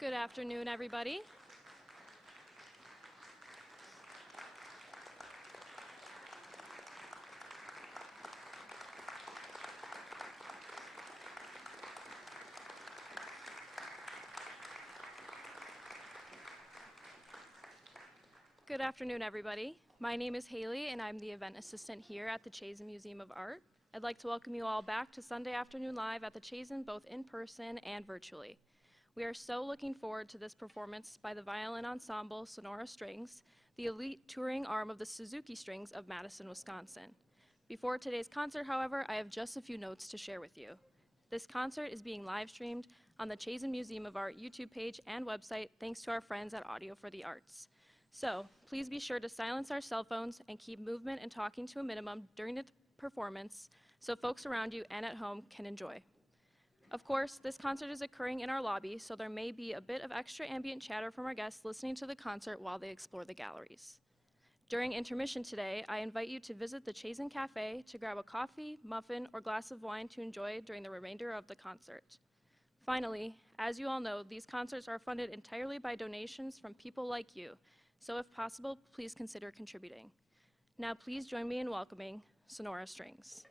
Good afternoon, everybody. Good afternoon, everybody. My name is Haley, and I'm the event assistant here at the Chazen Museum of Art. I'd like to welcome you all back to Sunday Afternoon Live at the Chazen, both in person and virtually. We are so looking forward to this performance by the violin ensemble Sonora Strings, the elite touring arm of the Suzuki Strings of Madison, Wisconsin. Before today's concert, however, I have just a few notes to share with you. This concert is being live streamed on the Chazen Museum of Art YouTube page and website thanks to our friends at Audio for the Arts. So please be sure to silence our cell phones and keep movement and talking to a minimum during the performance so folks around you and at home can enjoy. Of course, this concert is occurring in our lobby, so there may be a bit of extra ambient chatter from our guests listening to the concert while they explore the galleries. During intermission today, I invite you to visit the Chazen Cafe to grab a coffee, muffin, or glass of wine to enjoy during the remainder of the concert. Finally, as you all know, these concerts are funded entirely by donations from people like you, so if possible, please consider contributing. Now please join me in welcoming Sonora Strings.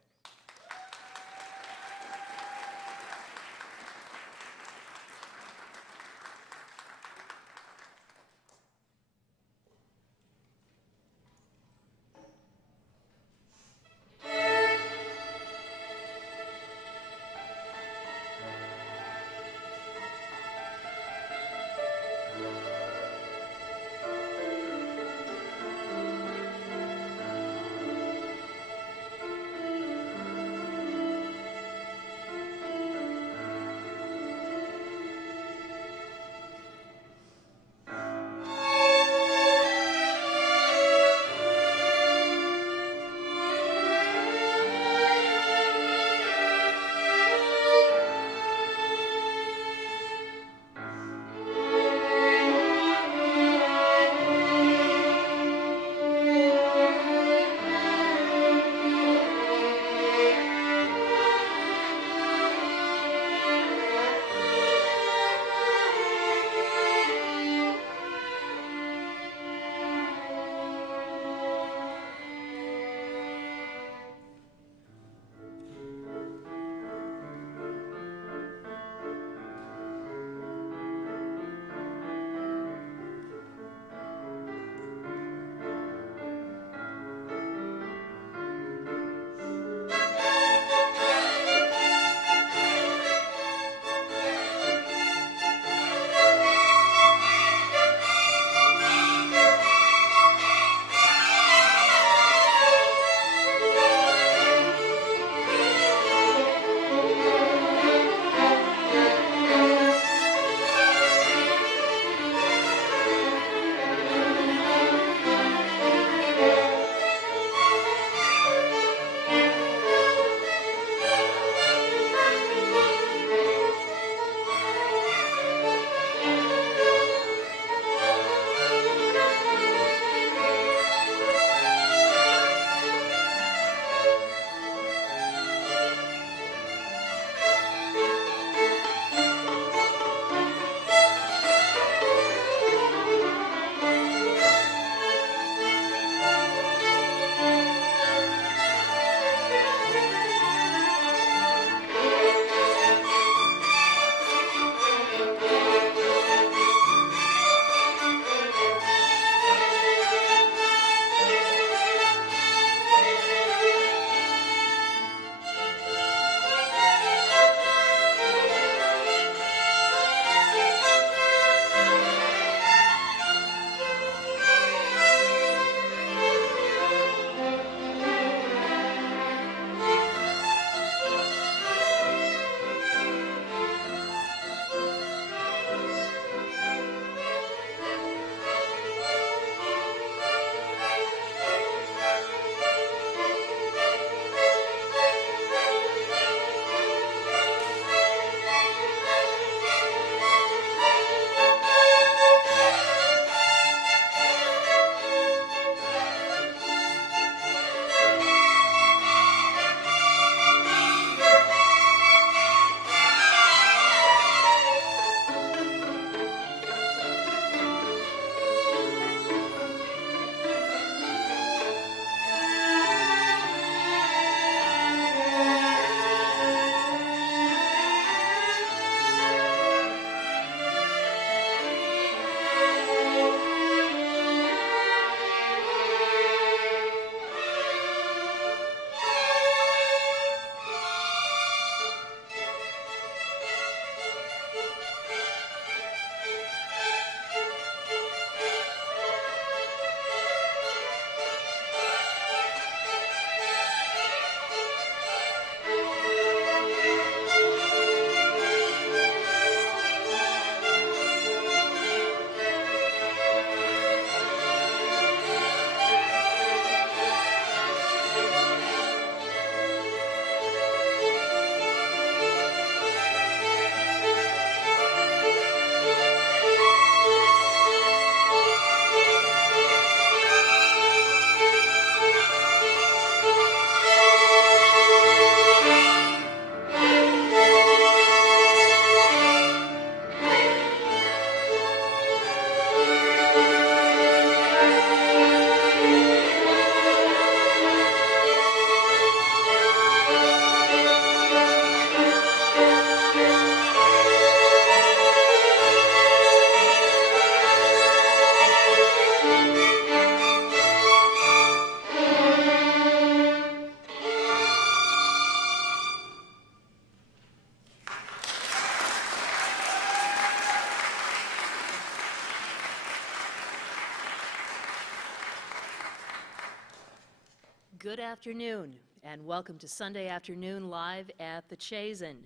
Good afternoon, and welcome to Sunday Afternoon Live at the Chazen.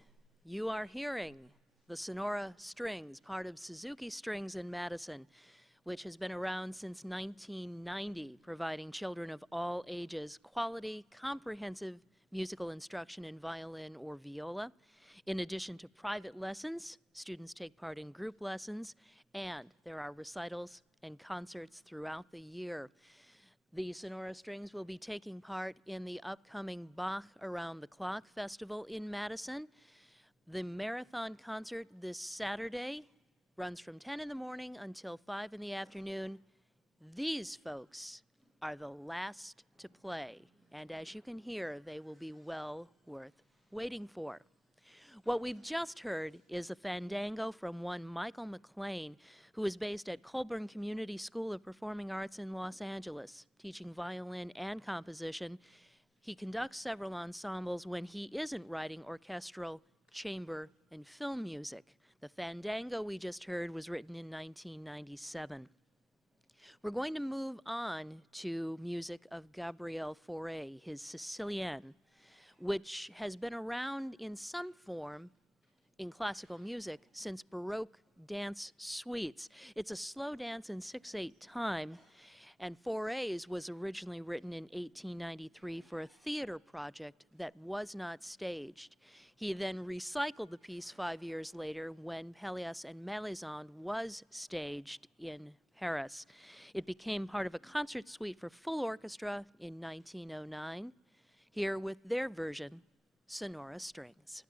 You are hearing the Sonora Strings, part of Suzuki Strings in Madison, which has been around since 1990, providing children of all ages quality, comprehensive musical instruction in violin or viola. In addition to private lessons, students take part in group lessons, and there are recitals and concerts throughout the year. The Sonora Strings will be taking part in the upcoming Bach Around the Clock Festival in Madison. The marathon concert this Saturday runs from 10 in the morning until 5 in the afternoon. These folks are the last to play, and as you can hear, they will be well worth waiting for. What we've just heard is a fandango from one Michael McLean, who is based at Colburn Community School of Performing Arts in Los Angeles, teaching violin and composition. He conducts several ensembles when he isn't writing orchestral, chamber, and film music. The fandango we just heard was written in 1997. We're going to move on to music of Gabriel Fauré, his Sicilienne, which has been around in some form in classical music since Baroque dance suites. It's a slow dance in 6/8 time, and Fauré's was originally written in 1893 for a theater project that was not staged. He then recycled the piece 5 years later when Pelléas and Melisande was staged in Paris. It became part of a concert suite for full orchestra in 1909. Here with their version, Sonora Strings.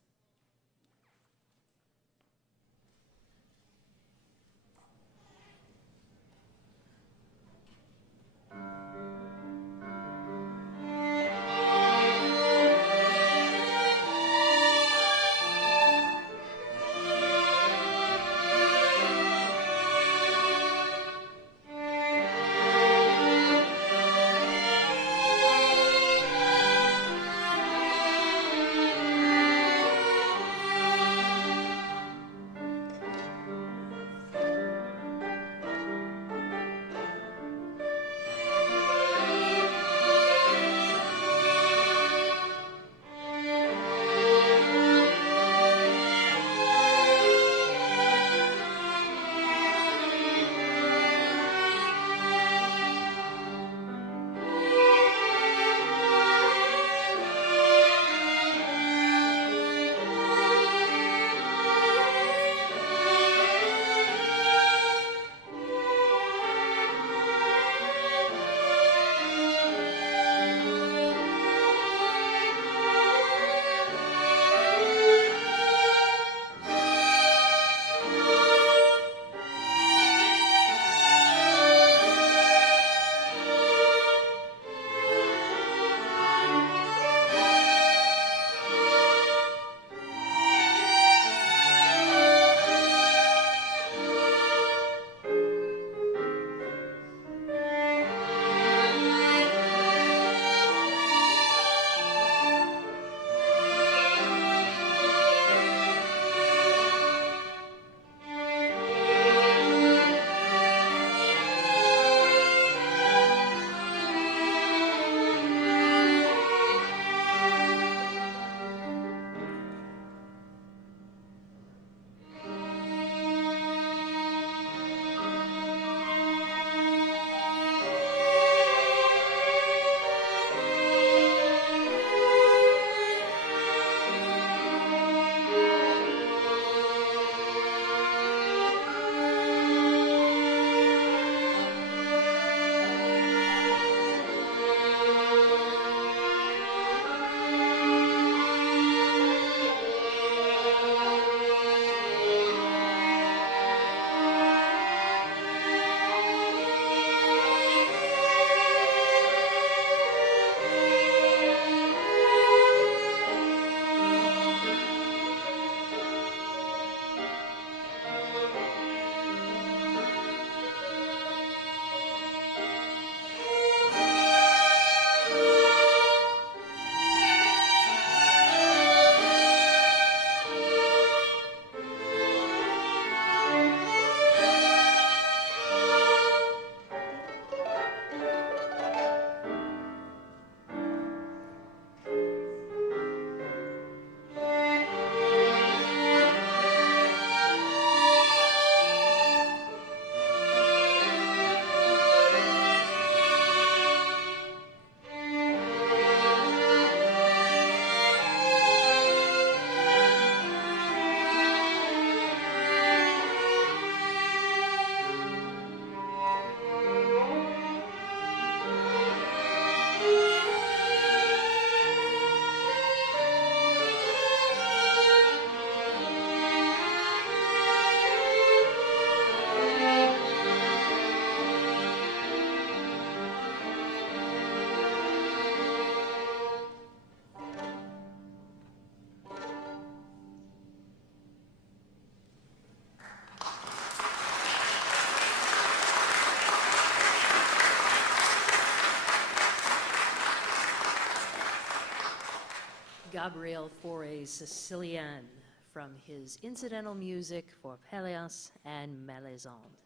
Gabriel Fauré Sicilienne from his incidental music for Pelléas and Melisande.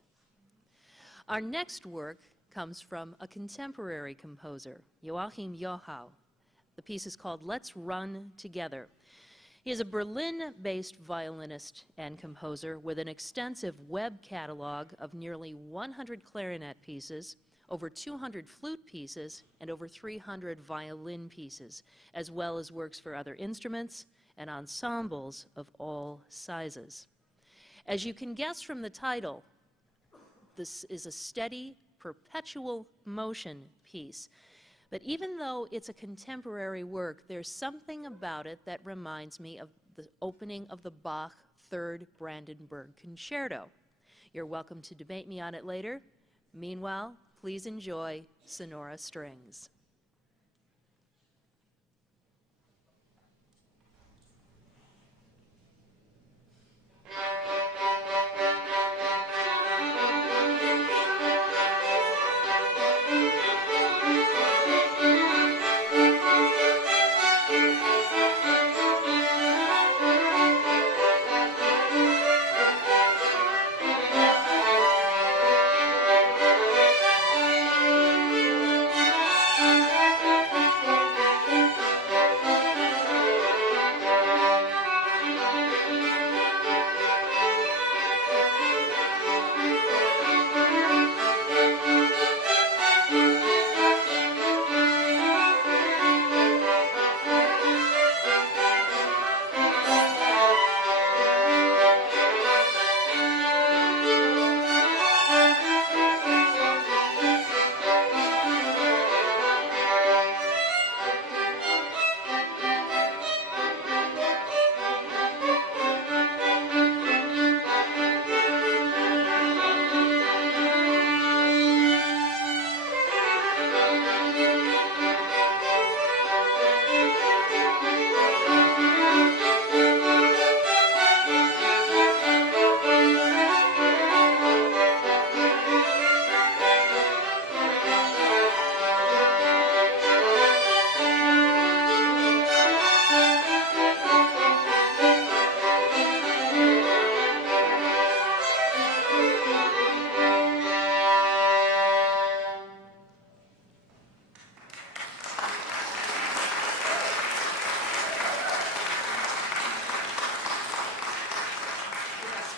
Our next work comes from a contemporary composer, Joachim Jochau. The piece is called Let's Run Together. He is a Berlin-based violinist and composer with an extensive web catalog of nearly 100 clarinet pieces, over 200 flute pieces, and over 300 violin pieces, as well as works for other instruments and ensembles of all sizes. As you can guess from the title, this is a steady, perpetual motion piece. But even though it's a contemporary work, there's something about it that reminds me of the opening of the Bach Third Brandenburg Concerto. You're welcome to debate me on it later. Meanwhile, please enjoy Sonora Strings.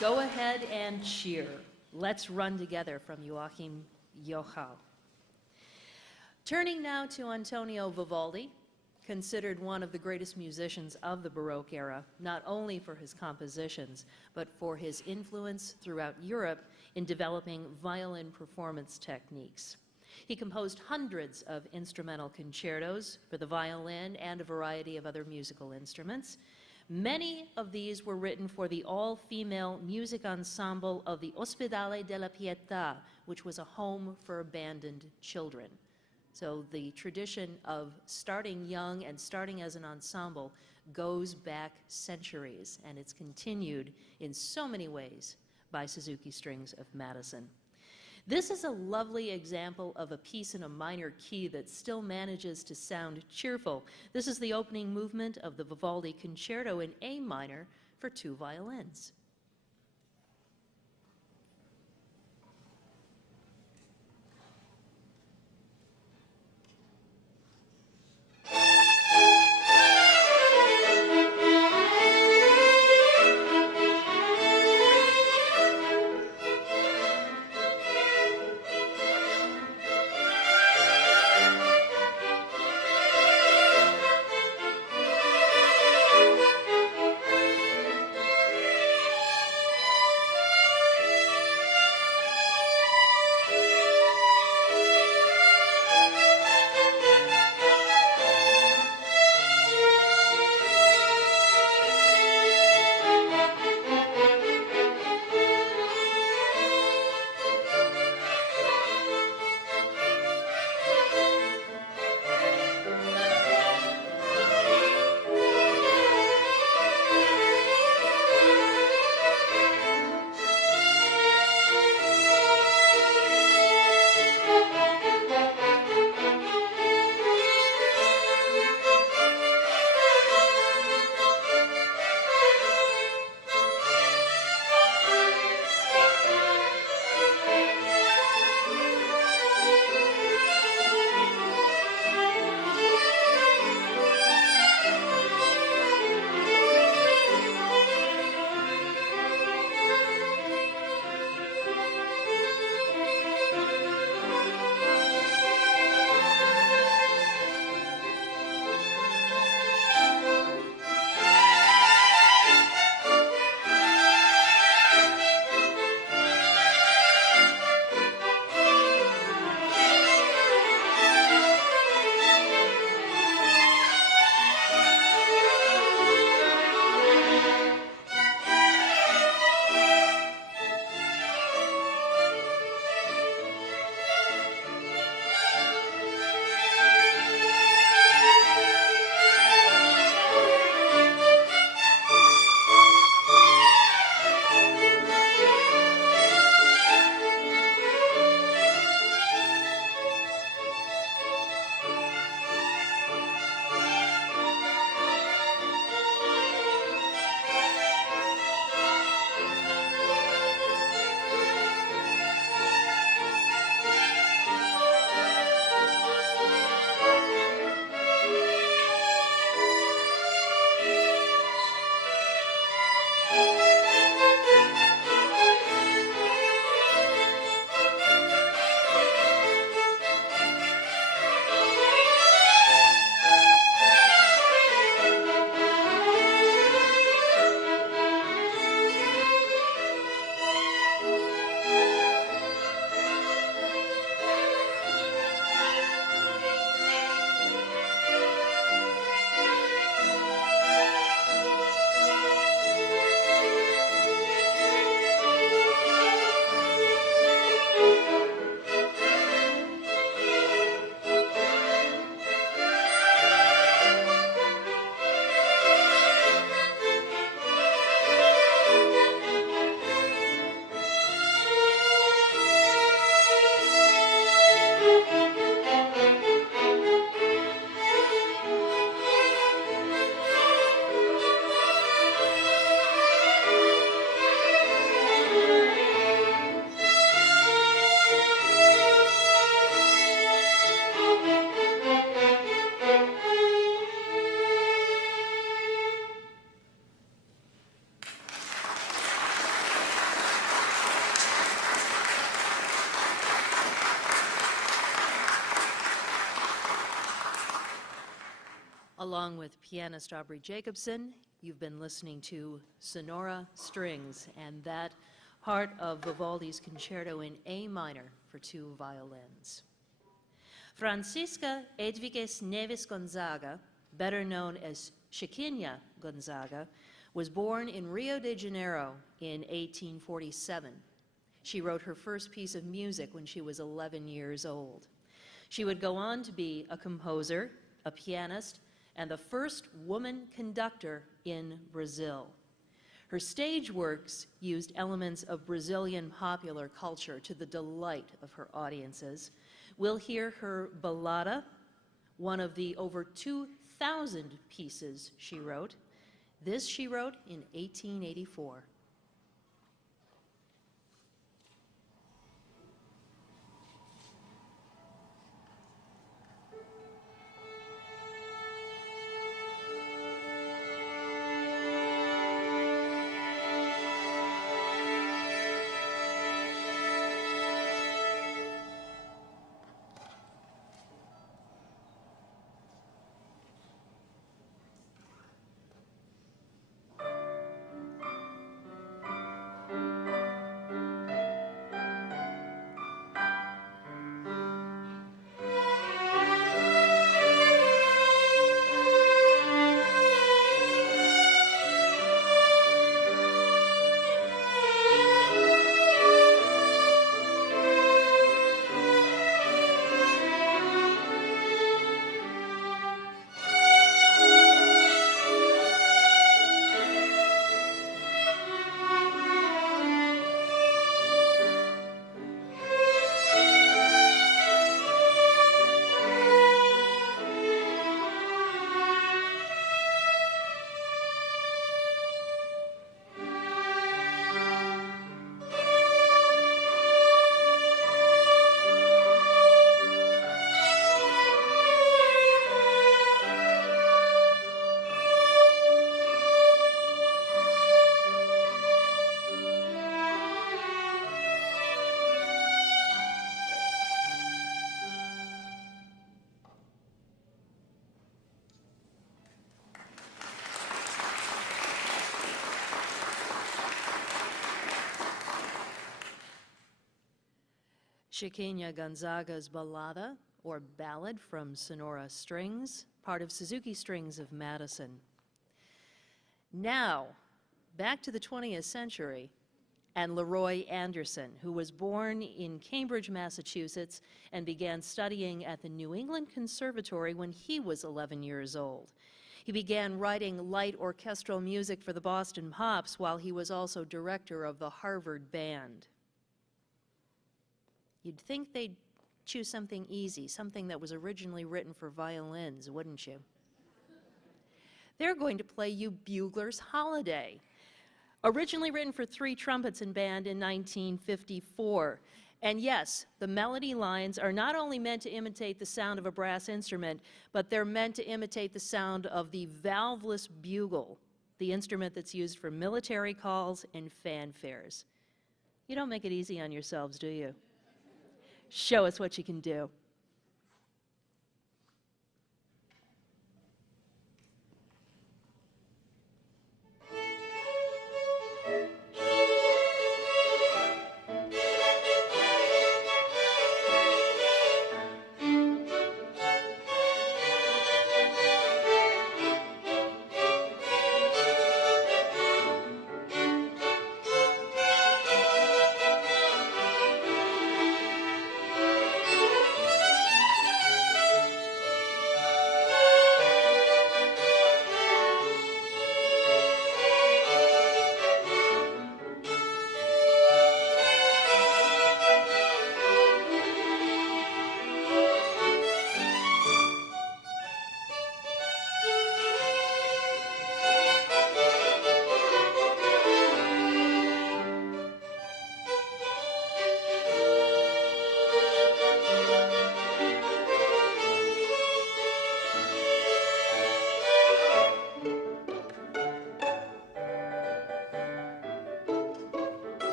Go ahead and cheer. Let's Run Together from Joachim Jochau. Turning now to Antonio Vivaldi, considered one of the greatest musicians of the Baroque era, not only for his compositions, but for his influence throughout Europe in developing violin performance techniques. He composed hundreds of instrumental concertos for the violin and a variety of other musical instruments. Many of these were written for the all-female music ensemble of the Ospedale della Pietà, which was a home for abandoned children. So the tradition of starting young and starting as an ensemble goes back centuries, and it's continued in so many ways by Suzuki Strings of Madison. This is a lovely example of a piece in a minor key that still manages to sound cheerful. This is the opening movement of the Vivaldi Concerto in A minor for 2 violins. along with pianist Aubrey Jacobson. You've been listening to Sonora Strings, and that part of Vivaldi's Concerto in A minor for 2 violins. Francisca Edviges Neves Gonzaga, better known as Chiquinha Gonzaga, was born in Rio de Janeiro in 1847. She wrote her first piece of music when she was 11 years old. She would go on to be a composer, a pianist, and the first woman conductor in Brazil. Her stage works used elements of Brazilian popular culture to the delight of her audiences. We'll hear her ballada, one of the over 2,000 pieces she wrote. This she wrote in 1884. Chiquinha Gonzaga's Ballada, or Ballad from Sonora Strings, part of Suzuki Strings of Madison. Now, back to the 20th century, and Leroy Anderson, who was born in Cambridge, Massachusetts, and began studying at the New England Conservatory when he was 11 years old. He began writing light orchestral music for the Boston Pops while he was also director of the Harvard Band. You'd think they'd choose something easy, something that was originally written for violins, wouldn't you? They're going to play you Bugler's Holiday, originally written for 3 trumpets and band in 1954. And yes, the melody lines are not only meant to imitate the sound of a brass instrument, but they're meant to imitate the sound of the valveless bugle, the instrument that's used for military calls and fanfares. You don't make it easy on yourselves, do you? Show us what you can do.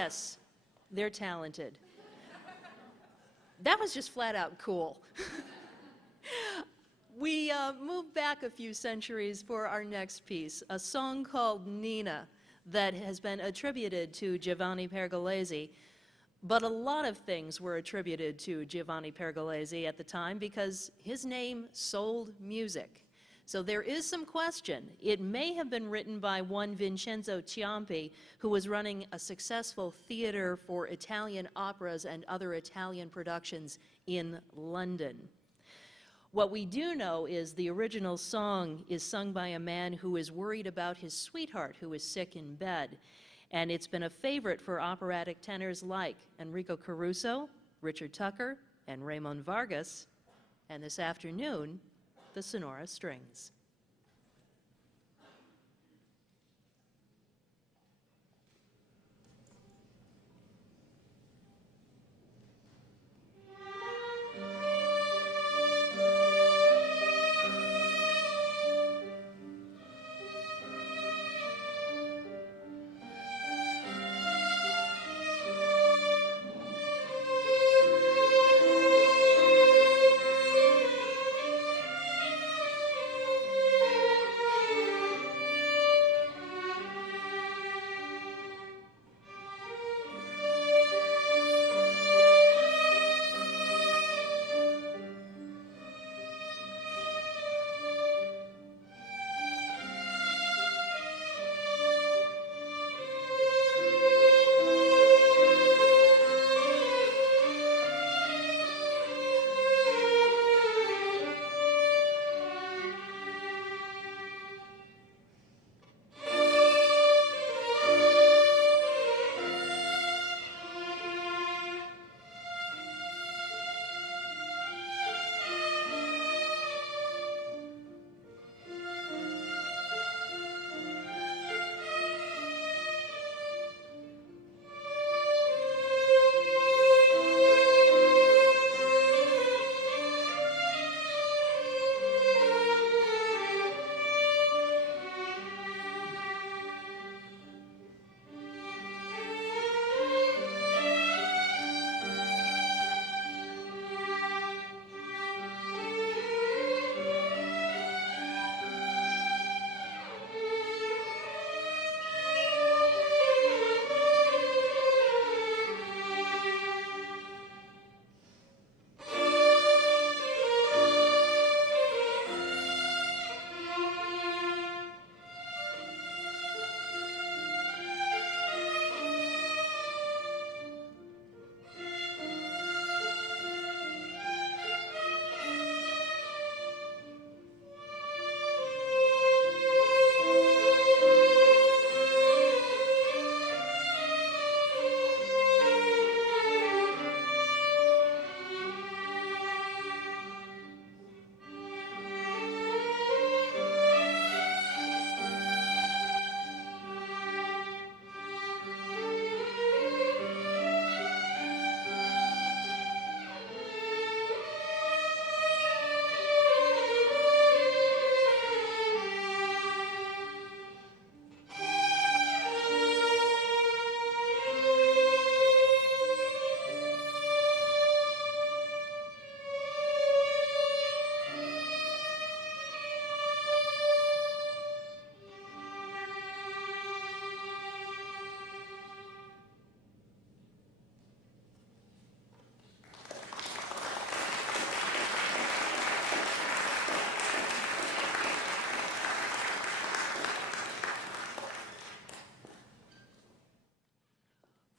Yes, they're talented. That was just flat out cool. We move back a few centuries for our next piece, a song called Nina that has been attributed to Giovanni Pergolesi, but a lot of things were attributed to Giovanni Pergolesi at the time because his name sold music. So there is some question. It may have been written by one Vincenzo Ciampi, who was running a successful theater for Italian operas and other Italian productions in London. What we do know is the original song is sung by a man who is worried about his sweetheart who is sick in bed. And it's been a favorite for operatic tenors like Enrico Caruso, Richard Tucker, and Raymond Vargas. And this afternoon, the Sonora Strings.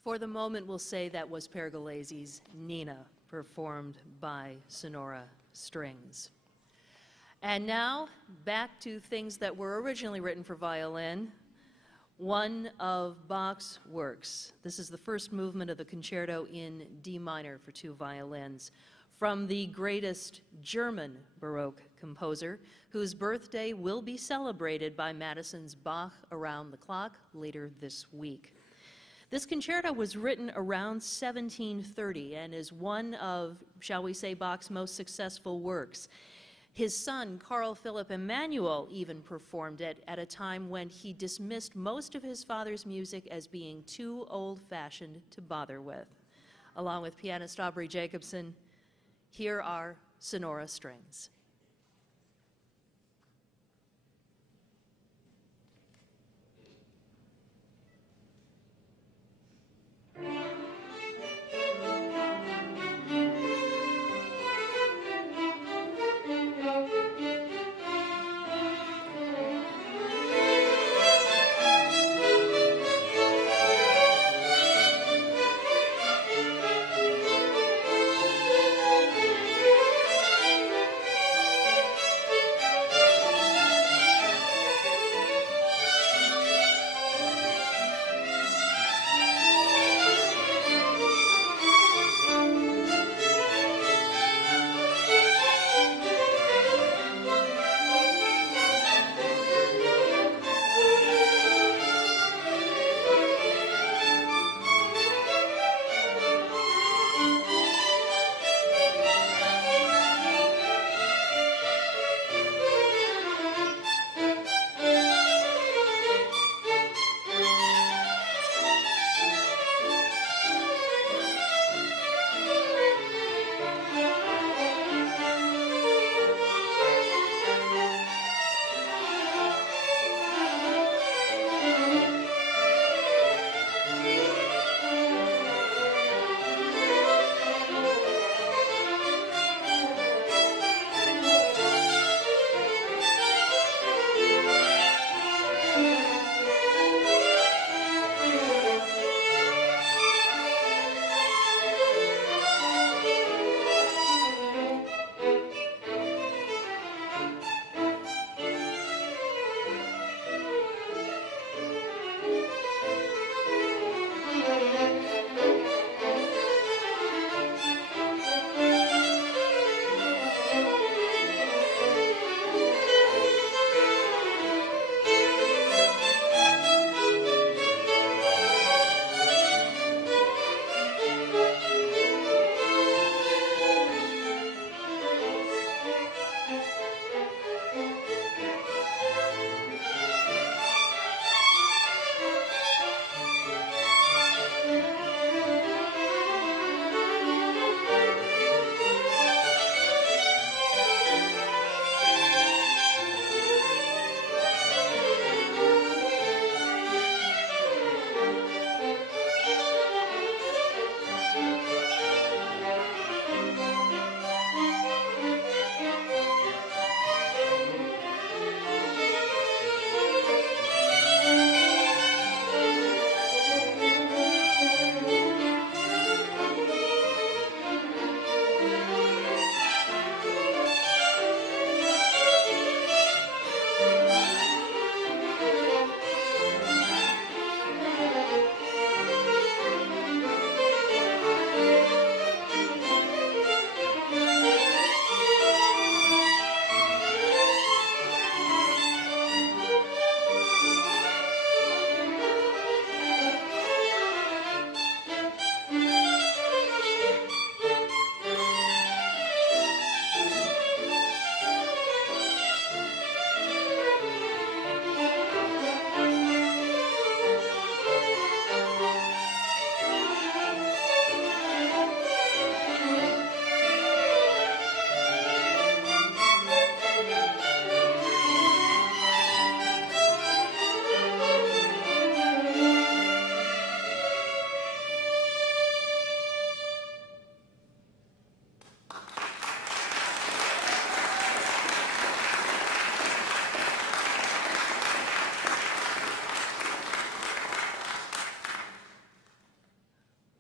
For the moment, we'll say that was Pergolesi's Nina, performed by Sonora Strings. And now, back to things that were originally written for violin. One of Bach's works. This is the first movement of the concerto in D minor for two violins, from the greatest German Baroque composer, whose birthday will be celebrated by Madison's Bach Around the Clock later this week. This concerto was written around 1730 and is one of, shall we say, Bach's most successful works. His son, Carl Philipp Emanuel, even performed it at a time when he dismissed most of his father's music as being too old-fashioned to bother with. Along with pianist Aubrey Jacobson, here are Sonora Strings.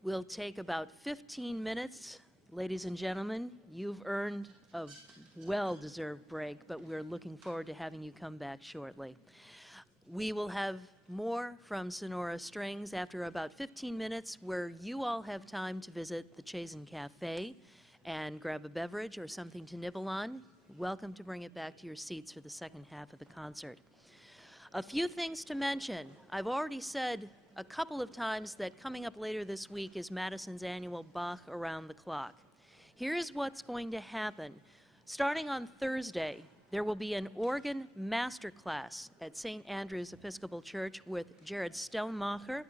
We'll take about 15 minutes. Ladies and gentlemen, you've earned a well-deserved break, but we're looking forward to having you come back shortly. We will have more from Sonora Strings after about 15 minutes, where you all have time to visit the Chazen Cafe and grab a beverage or something to nibble on. Welcome to bring it back to your seats for the second half of the concert. A few things to mention. I've already said a couple of times that coming up later this week is Madison's annual Bach Around the Clock. Here's what's going to happen. Starting on Thursday, there will be an organ masterclass at St. Andrew's Episcopal Church with Jared Stellmacher.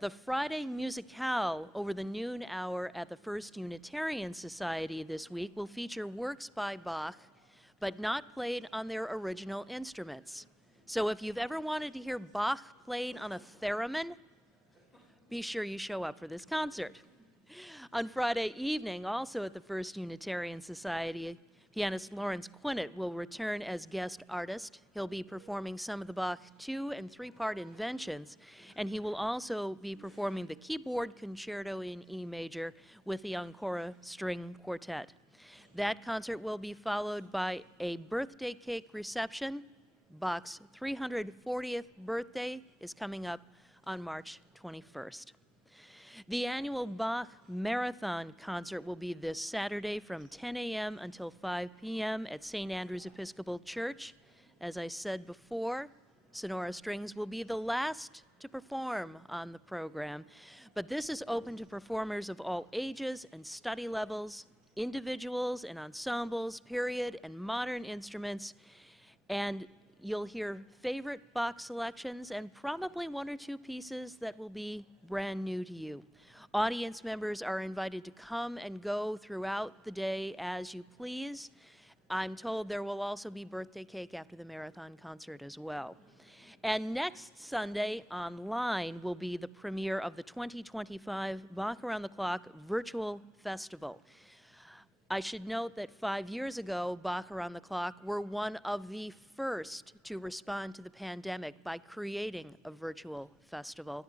The Friday musicale over the noon hour at the First Unitarian Society this week will feature works by Bach, but not played on their original instruments. So if you've ever wanted to hear Bach played on a theremin, be sure you show up for this concert. On Friday evening, also at the First Unitarian Society, pianist Lawrence Quinnett will return as guest artist. He'll be performing some of the Bach 2- and 3-part inventions, and he will also be performing the keyboard concerto in E major with the Sonora String Quartet. That concert will be followed by a birthday cake reception. Bach's 340th birthday is coming up on March 21st. The annual Bach Marathon concert will be this Saturday from 10 a.m. until 5 p.m. at St. Andrew's Episcopal Church. As I said before, Sonora Strings will be the last to perform on the program, but this is open to performers of all ages and study levels, individuals and ensembles, period and modern instruments, and you'll hear favorite Bach selections and probably 1 or 2 pieces that will be brand new to you. Audience members are invited to come and go throughout the day as you please. I'm told there will also be birthday cake after the marathon concert as well. And next Sunday online will be the premiere of the 2025 Bach Around the Clock Virtual Festival. I should note that 5 years ago, Bach Around the Clock were one of the first to respond to the pandemic by creating a virtual festival.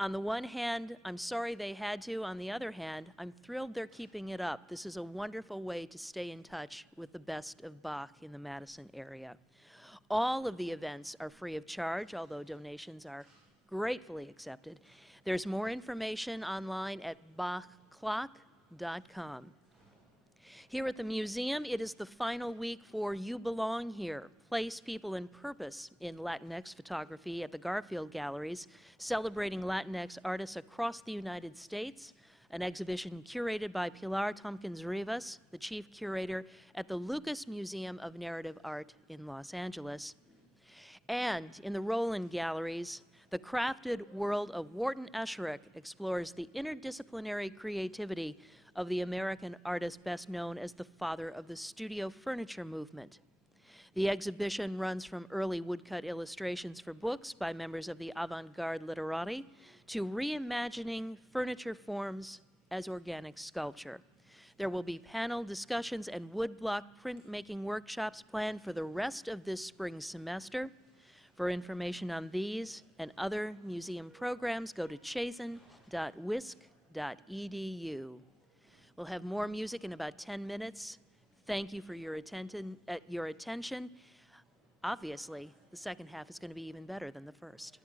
On the one hand, I'm sorry they had to. On the other hand, I'm thrilled they're keeping it up. This is a wonderful way to stay in touch with the best of Bach in the Madison area. All of the events are free of charge, although donations are gratefully accepted. There's more information online at bachclock.com. Here at the museum, it is the final week for You Belong Here, Place, People, and Purpose in Latinx Photography at the Garfield Galleries, celebrating Latinx artists across the United States, an exhibition curated by Pilar Tompkins Rivas, the chief curator at the Lucas Museum of Narrative Art in Los Angeles. And in the Roland Galleries, the crafted world of Wharton Esherick explores the interdisciplinary creativity of the American artist best known as the father of the studio furniture movement. The exhibition runs from early woodcut illustrations for books by members of the avant-garde literati to reimagining furniture forms as organic sculpture. There will be panel discussions and woodblock printmaking workshops planned for the rest of this spring semester. For information on these and other museum programs, go to chazen.wisc.edu. We'll have more music in about 10 minutes. Thank you for your attention. Obviously, the second half is going to be even better than the first.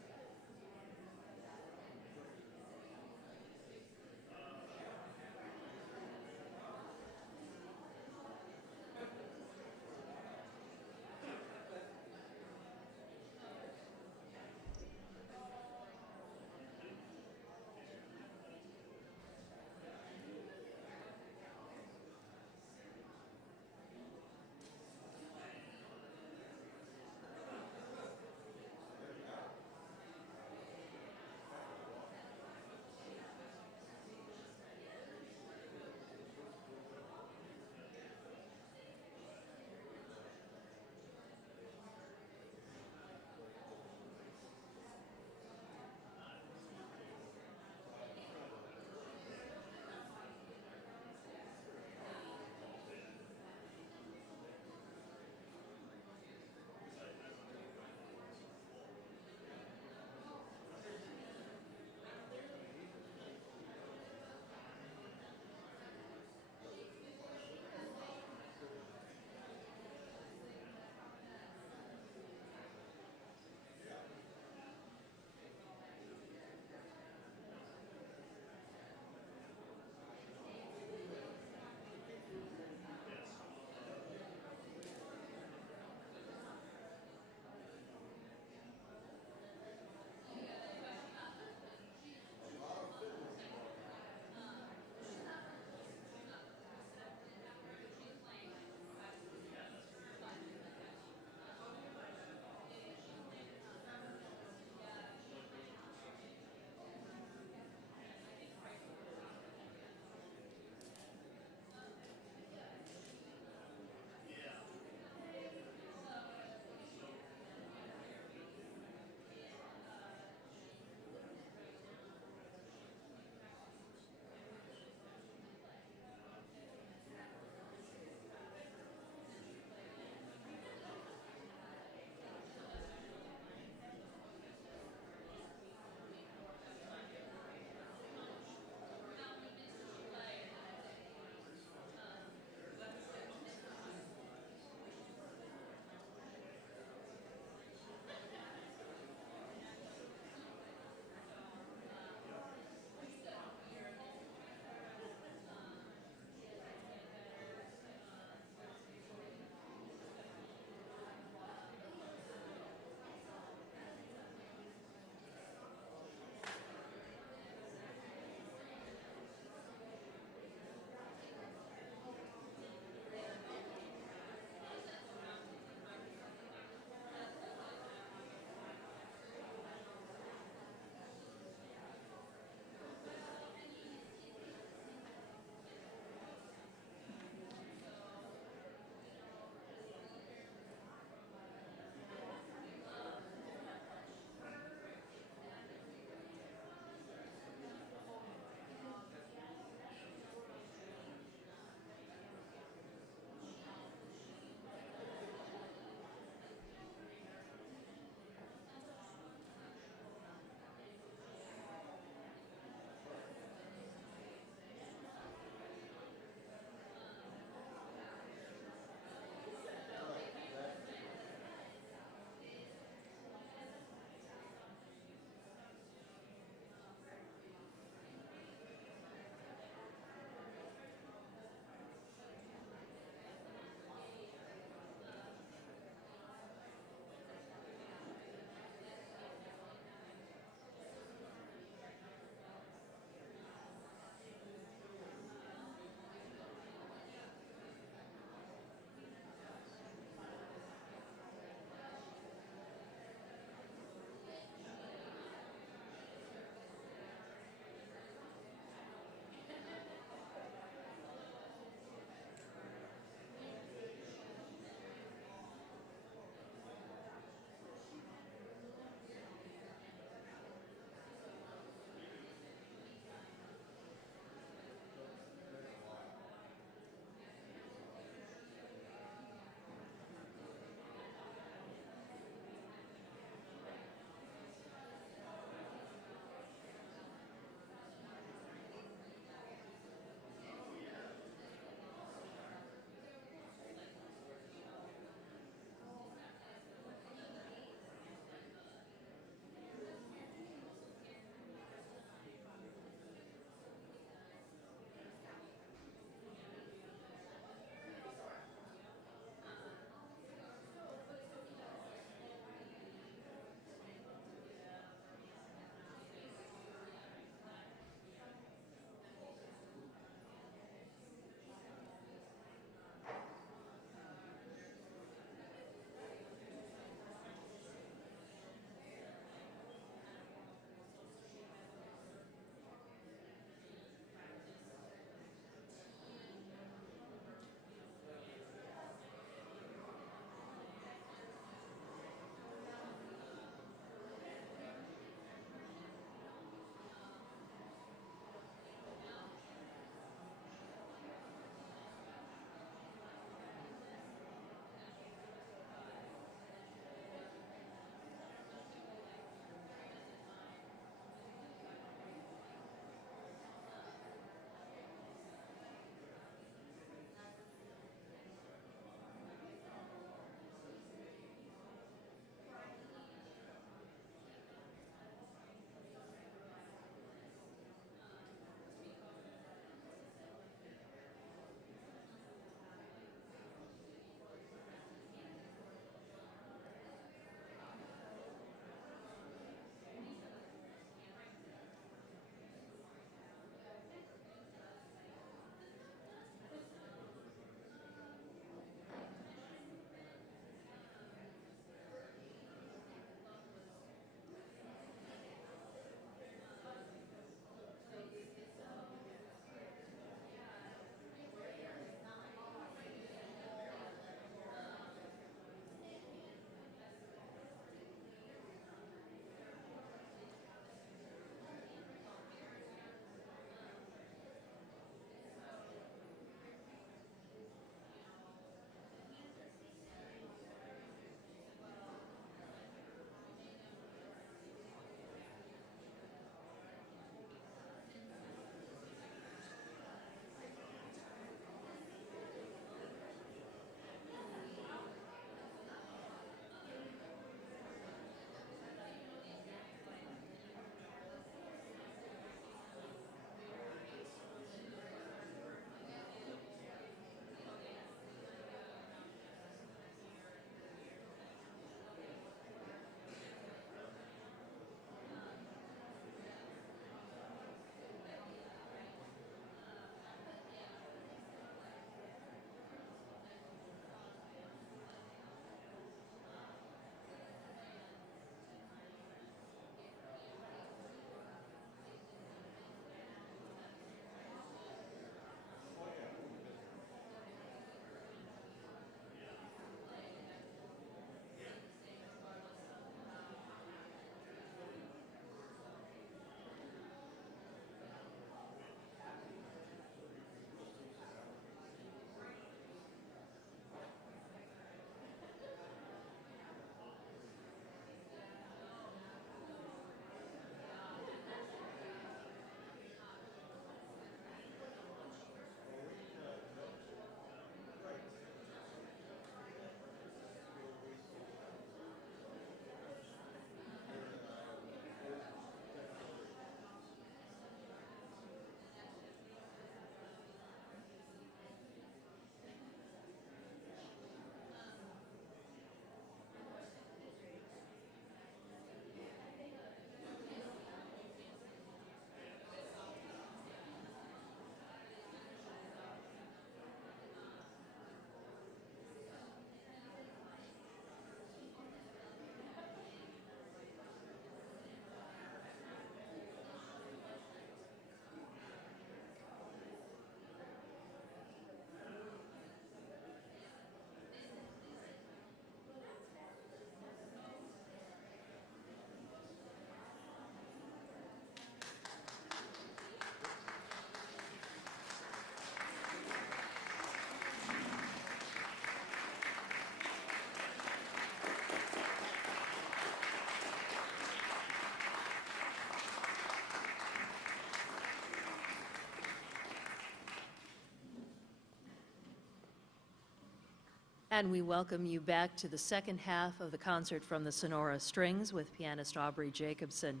And we welcome you back to the second half of the concert from the Sonora Strings with pianist Aubrey Jacobson.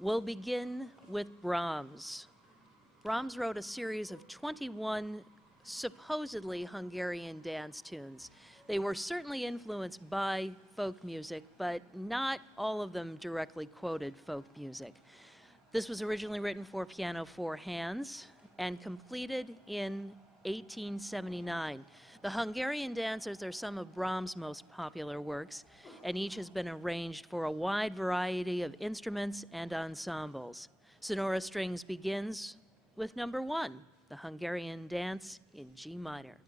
We'll begin with Brahms. Brahms wrote a series of 21 supposedly Hungarian dance tunes. They were certainly influenced by folk music, but not all of them directly quoted folk music. This was originally written for piano 4 hands and completed in 1879. The Hungarian dances are some of Brahms' most popular works, and each has been arranged for a wide variety of instruments and ensembles. Sonora Strings begins with number 1, the Hungarian dance in G minor.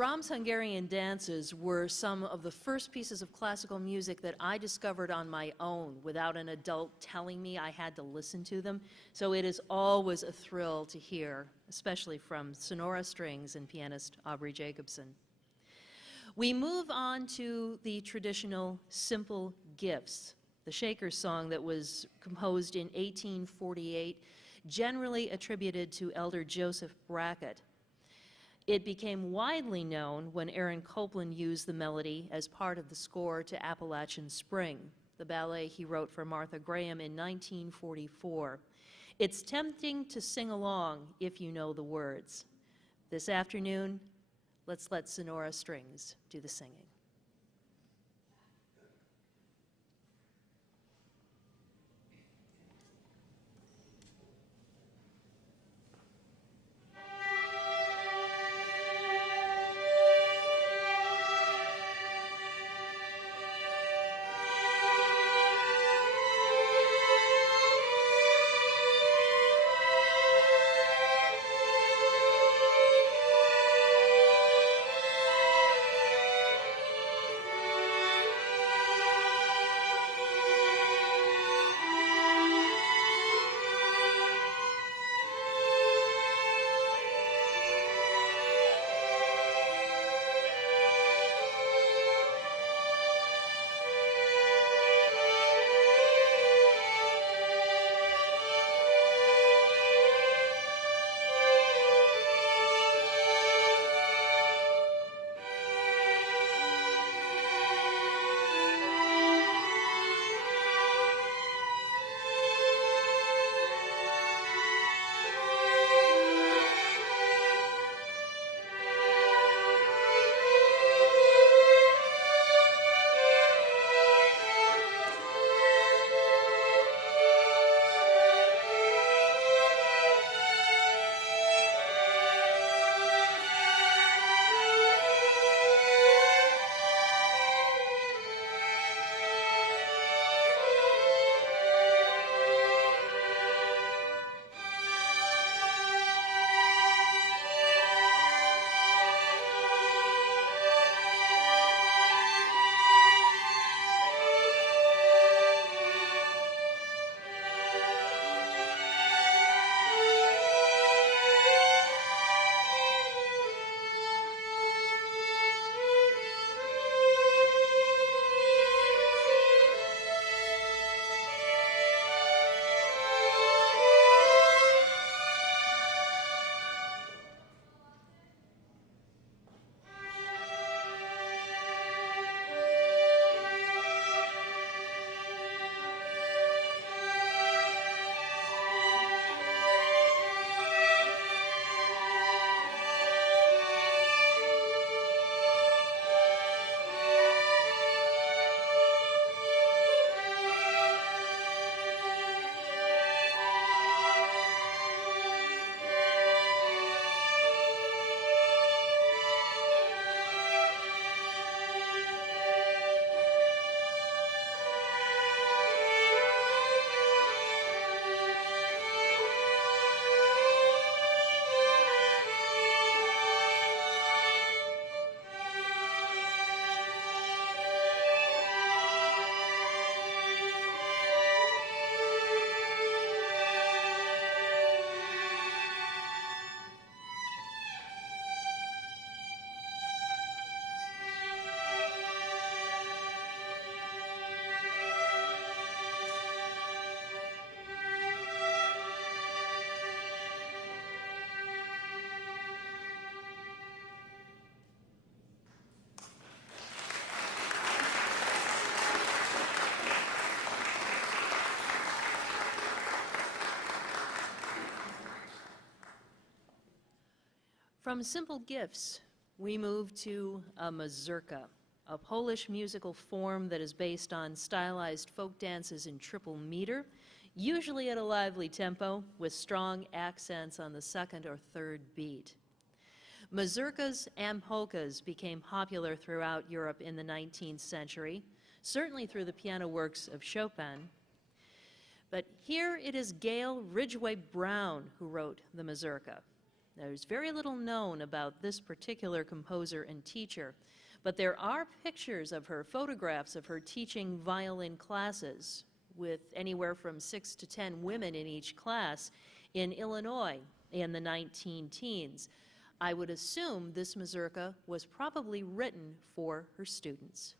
Brahms' Hungarian dances were some of the first pieces of classical music that I discovered on my own without an adult telling me I had to listen to them. So it is always a thrill to hear, especially from Sonora Strings and pianist Aubrey Jacobson. We move on to the traditional Simple Gifts, the Shaker song that was composed in 1848, generally attributed to Elder Joseph Brackett. It became widely known when Aaron Copland used the melody as part of the score to Appalachian Spring, the ballet he wrote for Martha Graham in 1944. It's tempting to sing along if you know the words. This afternoon, let's let Sonora Strings do the singing. From Simple Gifts, we move to a mazurka, a Polish musical form that is based on stylized folk dances in triple meter, usually at a lively tempo with strong accents on the second or third beat. Mazurkas and polkas became popular throughout Europe in the 19th century, certainly through the piano works of Chopin. But here it is Gail Ridgway Brown who wrote the mazurka. There's very little known about this particular composer and teacher, but there are pictures of her, photographs of her teaching violin classes with anywhere from 6 to 10 women in each class in Illinois in the 19-teens. I would assume this mazurka was probably written for her students.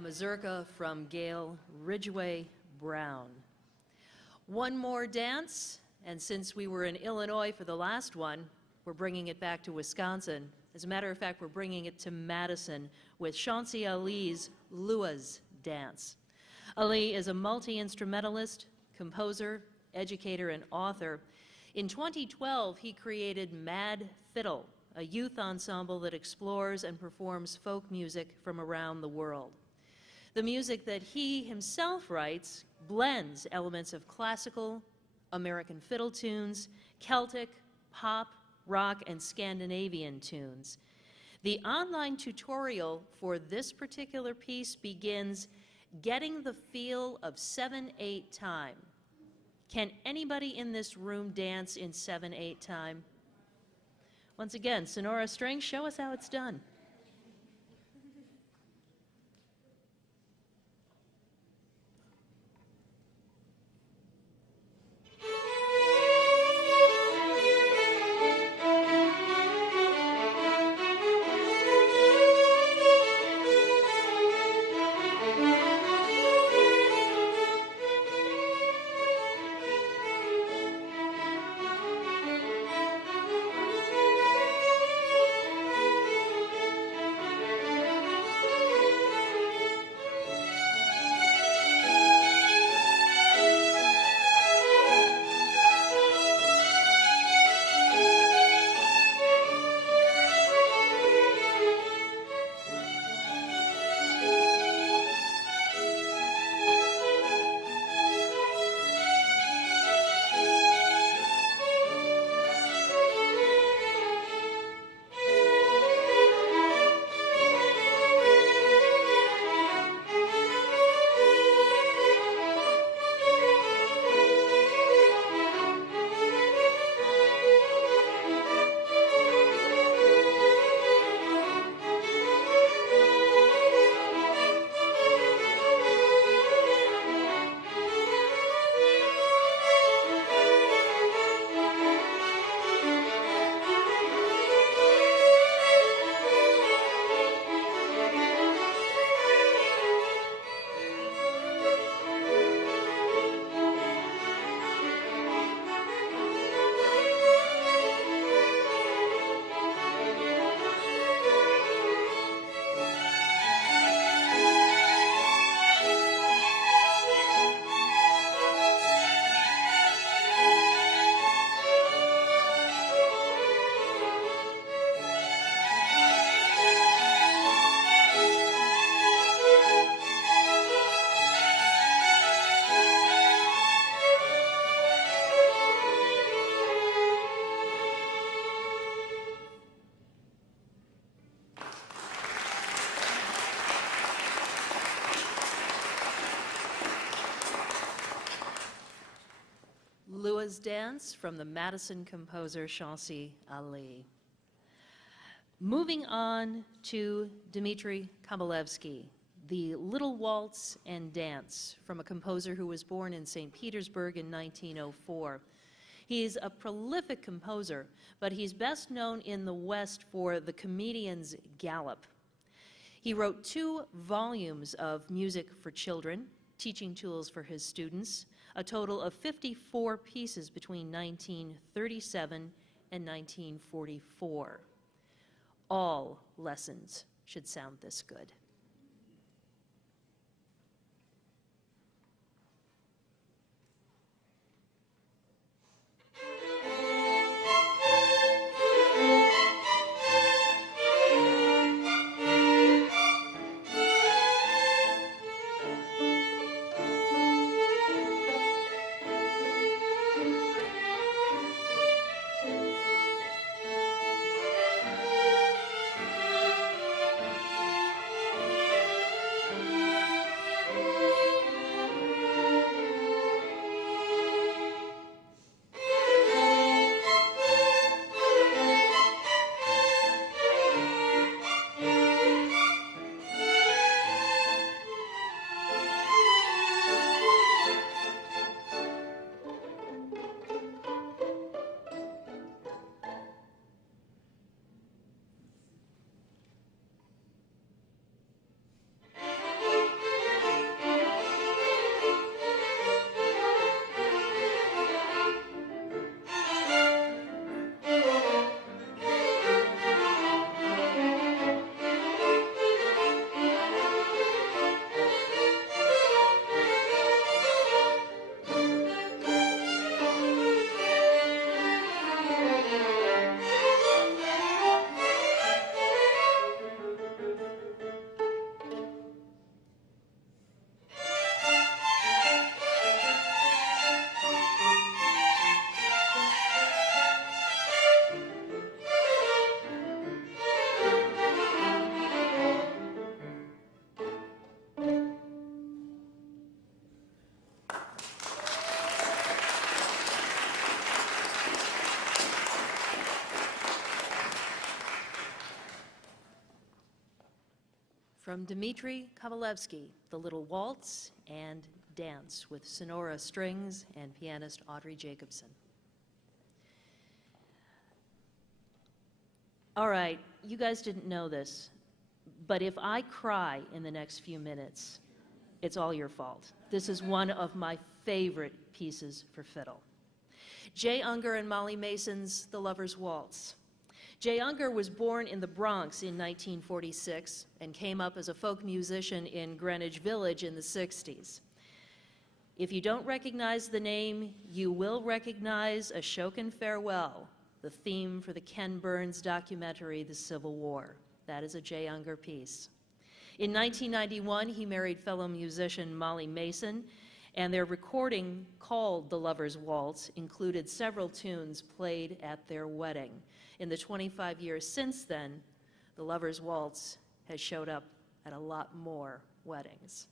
a mazurka from Gail Ridgway Brown. One more dance, and since we were in Illinois for the last one, we're bringing it back to Wisconsin. As a matter of fact, we're bringing it to Madison with Chauncey Ali's Lua's Dance. Ali is a multi-instrumentalist, composer, educator, and author. In 2012, he created Mad Fiddle, a youth ensemble that explores and performs folk music from around the world. The music that he himself writes blends elements of classical, American fiddle tunes, Celtic, pop, rock, and Scandinavian tunes. The online tutorial for this particular piece begins getting the feel of 7/8 time. Can anybody in this room dance in 7/8 time? Once again, Sonora Strings, show us how it's done. Dance from the Madison composer Chazen Ali. Moving on to Dmitri Kabalevsky, the Little Waltz and Dance from a composer who was born in St. Petersburg in 1904. He's a prolific composer, but he's best known in the West for The Comedian's Galop. He wrote 2 volumes of music for children, teaching tools for his students, a total of 54 pieces between 1937 and 1944. All lessons should sound this good. From Dmitri Kabalevsky, The Little Waltz and Dance with Sonora Strings and pianist Audrey Jacobson. All right, you guys didn't know this, but if I cry in the next few minutes, it's all your fault. This is one of my favorite pieces for fiddle. Jay Unger and Molly Mason's The Lover's Waltz. Jay Unger was born in the Bronx in 1946 and came up as a folk musician in Greenwich Village in the 60s. If you don't recognize the name, you will recognize Ashokan Farewell, the theme for the Ken Burns documentary, The Civil War. That is a Jay Unger piece. In 1991, he married fellow musician Molly Mason, and their recording, called The Lover's Waltz, included several tunes played at their wedding. In the 25 years since then, The Lover's Waltz has showed up at a lot more weddings.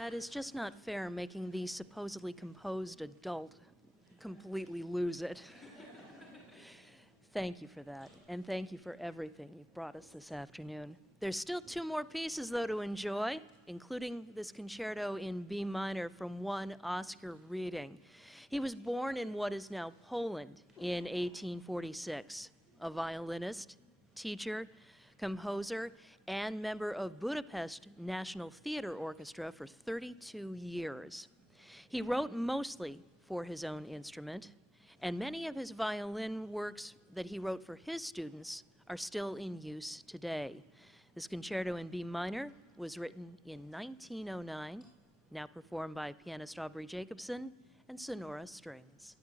That is just not fair, making the supposedly composed adult completely lose it. Thank you for that, and thank you for everything you've brought us this afternoon. There's still 2 more pieces, though, to enjoy, including this concerto in B minor from one Oscar Reading. He was born in what is now Poland in 1846, a violinist, teacher, composer, and member of Budapest National Theatre Orchestra for 32 years. He wrote mostly for his own instrument, and many of his violin works that he wrote for his students are still in use today. This concerto in B minor was written in 1909, now performed by pianist Aubrey Jacobson and Sonora Strings.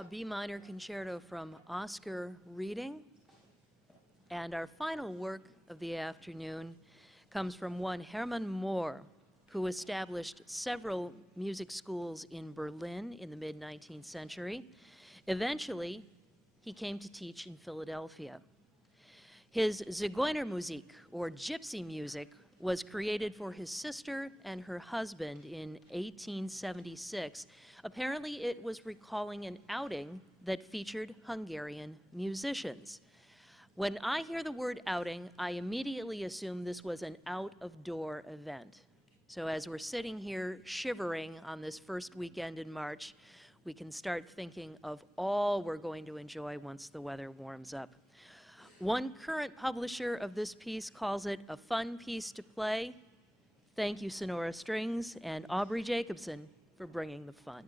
a B minor concerto from Oscar Reading. And our final work of the afternoon comes from one Hermann Mohr, who established several music schools in Berlin in the mid-19th century. Eventually, he came to teach in Philadelphia. His Zigeunermusik, or gypsy music, was created for his sister and her husband in 1876. Apparently, it was recalling an outing that featured Hungarian musicians. When I hear the word outing, I immediately assume this was an out-of-door event. So as we're sitting here shivering on this first weekend in March, we can start thinking of all we're going to enjoy once the weather warms up. One current publisher of this piece calls it a fun piece to play. Thank you, Sonora Strings and Aubrey Jacobson, for bringing the fun.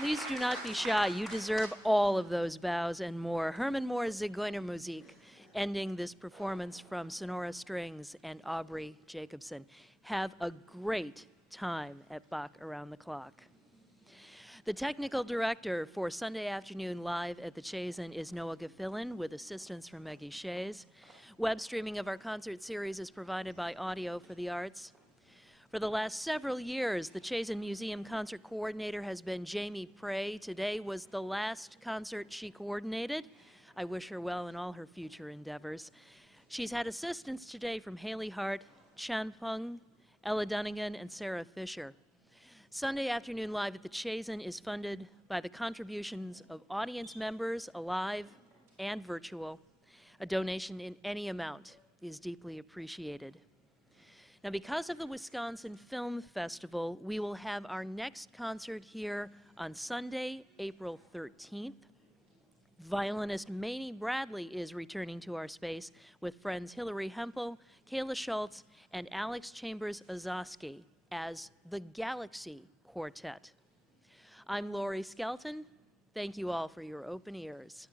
please do not be shy. You deserve all of those bows and more. Hermann Moore's Zigeunermusik, ending this performance from Sonora Strings and Aubrey Jacobson. Have a great time at Bach Around the Clock. The technical director for Sunday Afternoon Live at the Chazen is Noah Gaffilan, with assistance from Meggie Shays. Web streaming of our concert series is provided by Audio for the Arts. For the last several years, the Chazen Museum concert coordinator has been Jamie Prey. Today was the last concert she coordinated. I wish her well in all her future endeavors. She's had assistance today from Haley Hart, Chan Peng, Ella Dunnigan, and Sarah Fisher. Sunday Afternoon Live at the Chazen is funded by the contributions of audience members, alive and virtual. A donation in any amount is deeply appreciated. Now, because of the Wisconsin Film Festival, we will have our next concert here on Sunday, April 13th. Violinist Mamie Bradley is returning to our space with friends Hillary Hempel, Kayla Schultz, and Alex Chambers-Ozosky as the Galaxy Quartet. I'm Lori Skelton. Thank you all for your open ears.